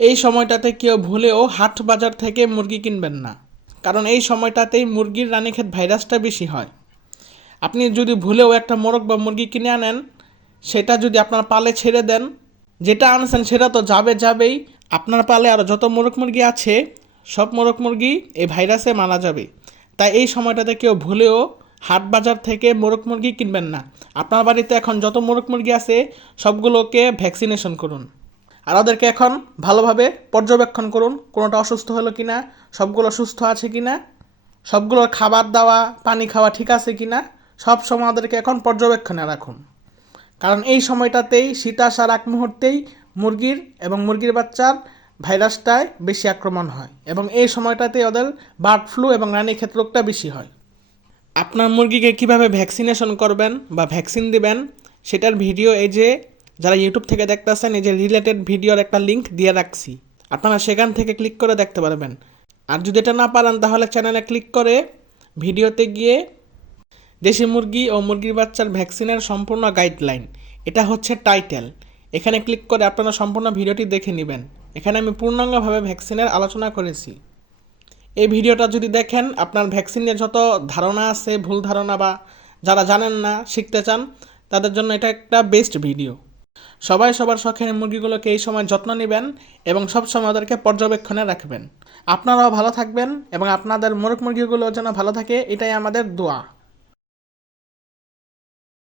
এই সময়টাতে কেউ ভুলেও হাট বাজার থেকে মুরগি কিনবেন না, কারণ এই সময়টাতেই মুরগির রানীক্ষেত ভাইরাসটা বেশি হয়। আপনি যদি ভুলেও একটা মোরগ বা মুরগি কিনে আনেন, সেটা যদি আপনার পালে ছেড়ে দেন, যেটা আনছেন সেটা তো যাবেই। আপনার পালে আরও যত মোরগ মুরগি আছে সব মোরগ মুরগি এই ভাইরাসে মারা যাবে। তাই এই সময়টাতে কেউ ভুলেও হাট বাজার থেকে মোরগ মুরগি কিনবেন না। আপনার বাড়িতে এখন যত মোরগ মুরগি আছে সবগুলোকে ভ্যাকসিনেশন করুন, আর ওদেরকে এখন ভালোভাবে পর্যবেক্ষণ করুন কোনোটা অসুস্থ হলো কি না, সবগুলো সুস্থ আছে কি না, সবগুলোর খাবার দাওয়া পানি খাওয়া ঠিক আছে কি না, সব সময় ওদেরকে এখন পর্যবেক্ষণে রাখুন। কারণ এই সময়টাতেই শীত আসার আগ মুহূর্তেই মুরগির এবং মুরগির বাচ্চার ভাইরাসটায় বেশি আক্রমণ হয়, এবং এই সময়টাতেই ওদের বার্ড ফ্লু এবং রানীক্ষেত রোগটা বেশি হয়। আপনার মুরগিকে কিভাবে ভ্যাকসিনেশন করবেন বা ভ্যাকসিন দিবেন সেটার ভিডিও এই যে যারা ইউটিউব থেকে দেখতেছেন এই যে রিলেটেড ভিডিওর একটা লিঙ্ক দিয়ে রাখছি, আপনারা সেখান থেকে ক্লিক করে দেখতে পারবেন। আর যদি এটা না পারেন তাহলে চ্যানেলে ক্লিক করে ভিডিওতে গিয়ে দেশি মুরগি ও মুরগির বাচ্চার ভ্যাকসিনের সম্পূর্ণ গাইডলাইন, এটা হচ্ছে টাইটেল, এখানে ক্লিক করে আপনারা সম্পূর্ণ ভিডিওটি দেখে নেবেন। এখানে আমি পূর্ণাঙ্গভাবে ভ্যাকসিনের আলোচনা করেছি। এই ভিডিওটা যদি দেখেন আপনার ভ্যাকসিনের যত ধারণা আছে ভুল ধারণা বা যারা জানেন না শিখতে চান তাদের জন্য এটা একটা বেস্ট ভিডিও। সবাই সবার শখের মুরগিগুলোকে এই সময় যত্ন নেবেন এবং সবসময় ওদেরকে পর্যবেক্ষণে রাখবেন। আপনারাও ভালো থাকবেন এবং আপনাদের মোরগ মুরগিগুলো যেন ভালো থাকে, এটাই আমাদের দোয়া।